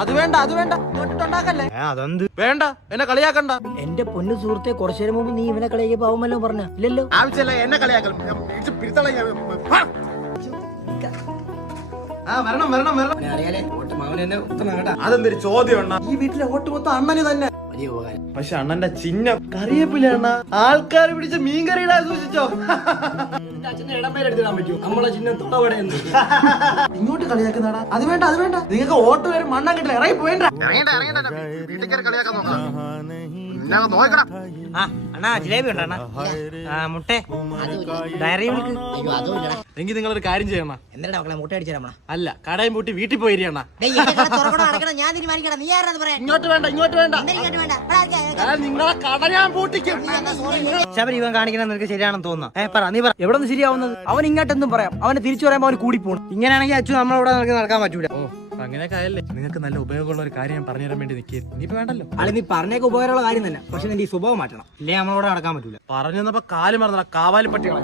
അത് വേണ്ട ഇങ്ങോട്ടുണ്ടാക്കല്ലേ. അതെന്ത് വേണ്ട, എന്നെ കളിയാക്കണ്ട. എന്റെ പൊന്നു സുഹൃത്തെ, കുറച്ചു നേരം മുമ്പ് നീ ഇവനെ കളിയാക്കിയപ്പോ അവൻ വല്ലതും പറഞ്ഞ ഇല്ലല്ലോ. ആവശ്യമല്ല എന്നെ കളിയാക്കലും. അറിയാലേ മാവൻ എന്നെ കേട്ടാ. അതെന്തൊരു ചോദ്യം അണ്ണാ. ഈ വീട്ടിലെ ഓട്ട് മൊത്തം അണ്ണന് തന്നെ. വലിയ ഉപകാരം. പക്ഷെ അണ്ണന്റെ ചിഹ്നം കറിയപ്പില്ല അണ്ണ. ആൾക്കാർ പിടിച്ച മീൻകറിയിടാ സൂക്ഷിച്ചോ. അച്ഛന്റെ ഇടംപേരെടുത്തിടാൻ പറ്റുമോ? നമ്മളെ ചിഹ്നം അവിടെ ഇങ്ങോട്ട് കളിയാക്കുന്നടാ. അത് വേണ്ട, നിങ്ങൾക്ക് ഓട്ട് വരും മണ്ണ കിട്ടില്ല. ഇറങ്ങി പോയിട്ടാ. അണ്ണാ ജിലേബി ഉണ്ടോ? മുട്ടേ ഡയറി മിൽക്ക്. അയ്യോ അതോ ഇല്ലടാ. എങ്കിൽ നിങ്ങളൊരു കാര്യം ചെയ്യണ. എന്താ മക്കളെ മുട്ട അടിച്ചു തരാം. അല്ല, കടയും പൂട്ടി വീട്ടിൽ പോയിരിക്കണ. ഞാൻ തീരുമാനിക്കണം. നീ ആരാന്ന് പറയാ. ഇങ്ങോട്ട് വേണ്ട. നിങ്ങളെ കട ഞാൻ പൂട്ടിക്കും. ശബരി ഇവൻ കാണിക്കണം നിനക്ക് ശരിയാണെന്ന് തോന്നുന്നു. പറ നീ പറ. എവിടെ നിന്ന് ശരിയാവുന്നത്? അവൻ ഇങ്ങോട്ടെന്തും പറയാം. അവനെ തിരിച്ചു പറയുമ്പോൾ അവന് കൂടി പോകണം. ഇങ്ങനെയാണെങ്കിൽ അച്ഛൻ നമ്മളവിടെ നടക്കാൻ പറ്റൂല. അങ്ങനെയൊക്കെ ആയല്ലേ. നിങ്ങൾക്ക് നല്ല ഉപയോഗമുള്ള ഒരു കാര്യം ഞാൻ പറഞ്ഞുതരാൻ വേണ്ടി നിൽക്കുക. ഇനിയിപ്പോ വേണ്ടല്ലോ. അല്ലെ നീ പറഞ്ഞേക്ക് ഉപകാരമുള്ള കാര്യം തന്നെ. പക്ഷെ നിന്റെ ഈ സ്വഭാവം മാറ്റണം. ഇല്ലേ നമ്മളോട് നടക്കാൻ പറ്റൂല. പറഞ്ഞു തന്നപ്പോ കാല് മറന്നടാ. കാവാലി പട്ടികളെ